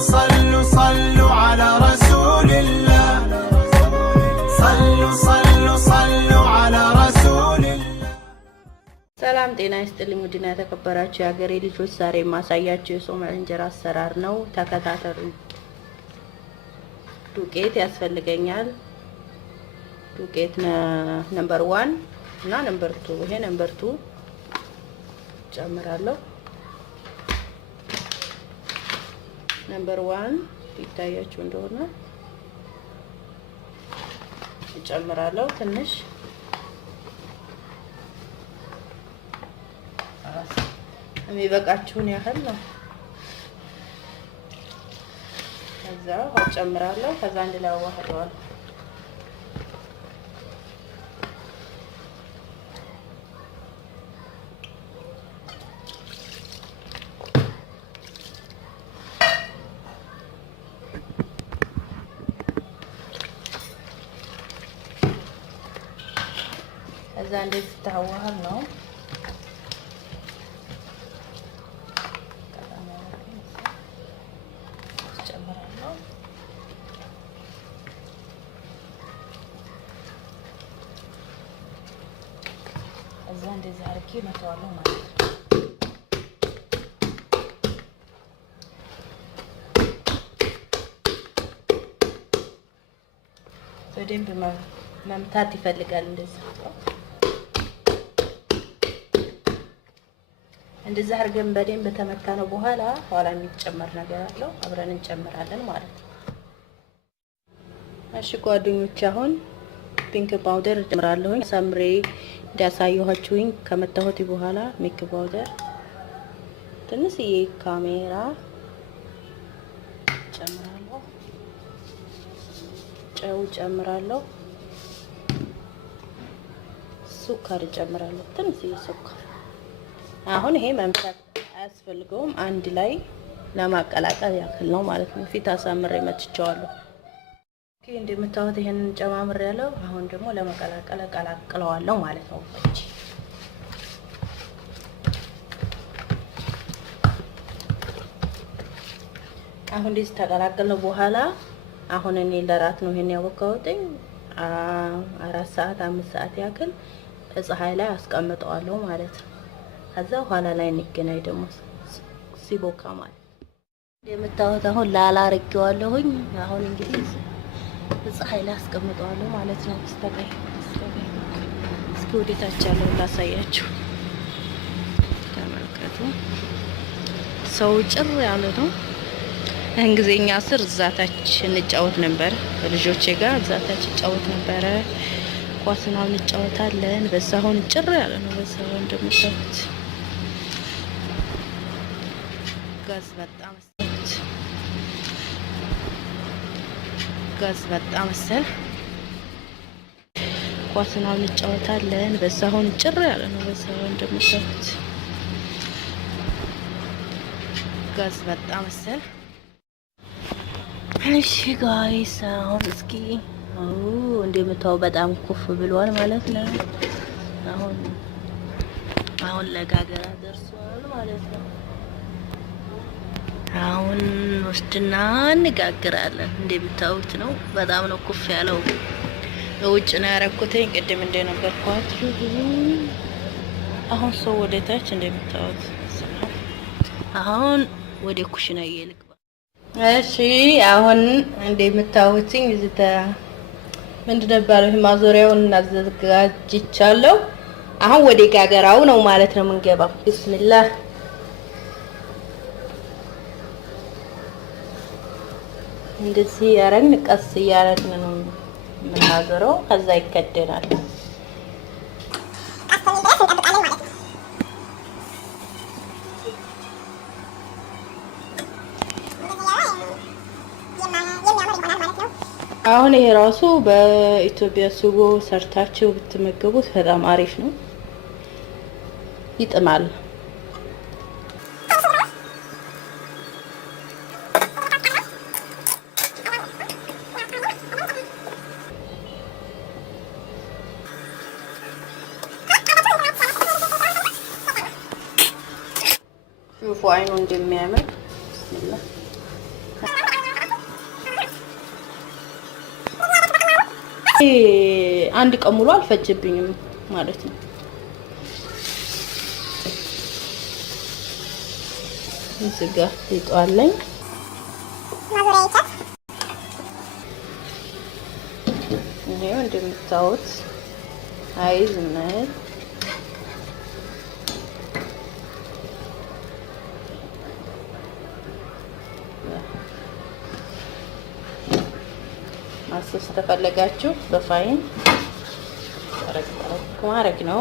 صلوا صلوا على رسول الله صلوا صلوا صلوا على رسول الله ሰላም ጤና ይስጥልኝ ውድና የተከበራችሁ የሀገሬ ልጆች ዛሬ ማሳያችሁ የጾም እንጀራ አሰራር ነው ተከታተሉ ዱቄት ያስፈልገኛል ዱቄት ነምበር 1 እና ነምበር 2 ይሄ ነምበር 2 ጨምራለሁ ነምበር 1 ይታያችሁ እንደሆነ ጨምራለሁ ትንሽ የሚበቃችሁን ያህል ነው ከዛ ጨምራለሁ ከዛ አንድ ላይ አዋህደዋለሁ ከዛ እንደዚህ ታዋህል ነው ከዛ እንደዚህ አርጌ መተዋለሁ ማለት ነው በደንብ መምታት ይፈልጋል እንደዚህ አርገን በደንብ ተመታ ነው በኋላ ኋላ የሚጨመር ነገር አለው አብረን እንጨምራለን ማለት ነው እሺ ጓደኞች አሁን ፒንክ ፓውደር ጨምራለሁ ሳምሬ እንዳሳየኋችሁኝ ከመታሁት በኋላ ፒንክ ፓውደር ትንሽዬ ካሜራ ጨምራለሁ ጨው ጨምራለሁ ሱካር ጨምራለሁ ትንሽዬ ሱካር አሁን ይሄ መምታት አያስፈልገውም አንድ ላይ ለማቀላቀል ያክል ነው ማለት ነው ፊት አሳምሬ መትቸዋለሁ እንደምታዩት ይሄንን ጨማምር ያለው አሁን ደግሞ ለመቀላቀል ቀላቅለዋለሁ ማለት ነው አሁን እንደዚህ ተቀላቀለው በኋላ አሁን እኔ ለራት ነው ይሄን ያወቀውጥኝ 4 ሰዓት 5 ሰዓት ያክል ፀሐይ ላይ አስቀምጠዋለሁ ማለት ነው ከዛ ኋላ ላይ እንገናኝ ደግሞ ሲቦካ ማለት እንደምታዩት አሁን ላላ አርጌዋለሁኝ አሁን እንግዲህ ፀሐይ ላይ አስቀምጠዋለሁ ማለት ነው እስከ ወደታች ያለው ላሳያችሁ ተመልከቱ ሰው ጭር ያለ ነው እንግሊዘኛ ስር ዛታች እንጫወት ነበር ልጆቼ ጋር ዛታች እንጫወት ነበር ኳስናው እንጫወታለን በዛሁን ጭር ያለ ነው በዛው እንደምታዩት ጋዝ በጣም መሰል ኳስናው እንጫወታለን በዛሁን ጭር ያለ ነው በዛው እንደምታዩት ጋዝ በጣም መሰል እሺ ጋይስ አሁን እስኪ እንደምታው በጣም ኩፍ ብሏል ማለት ነው አሁን ለጋገራ ደርሷል ማለት ነው አሁን ወስድና እንጋግራለን እንደምታውት ነው በጣም ነው ኩፍ ያለው ውጭ ነው ያረኩትኝ ቅድም እንደነገርኳችሁ አሁን ሰው ወደታች እንደምታውት አሁን ወደ ኩሽና ይልቅ እሺ አሁን እንደምታውትኝ እዚህ ምንድን ነበር ይሄ ማዞሪያውን እናዘጋጅቻለሁ አሁን ወደ ጋገራው ነው ማለት ነው የምንገባው ቢስሚላህ እንደዚህ ያረን ቀስ ያረን ነው የምናገረው ከዛ ይከደናል አሁን ይሄ ራሱ በኢትዮጵያ ስጎ ሰርታችሁ ብትመገቡት በጣም አሪፍ ነው ይጥማል ሹፉ አይኑ እንደሚያምር ቢስሚላህ አንድ ቀን ሙሉ አልፈጅብኝም ማለት ነው። እዚህ ጋር ይጧለኝ ይሄው እንደምታዩት አይዝም ነው። ማሰስ ተፈለጋችሁ በፋይን ማረግ ነው።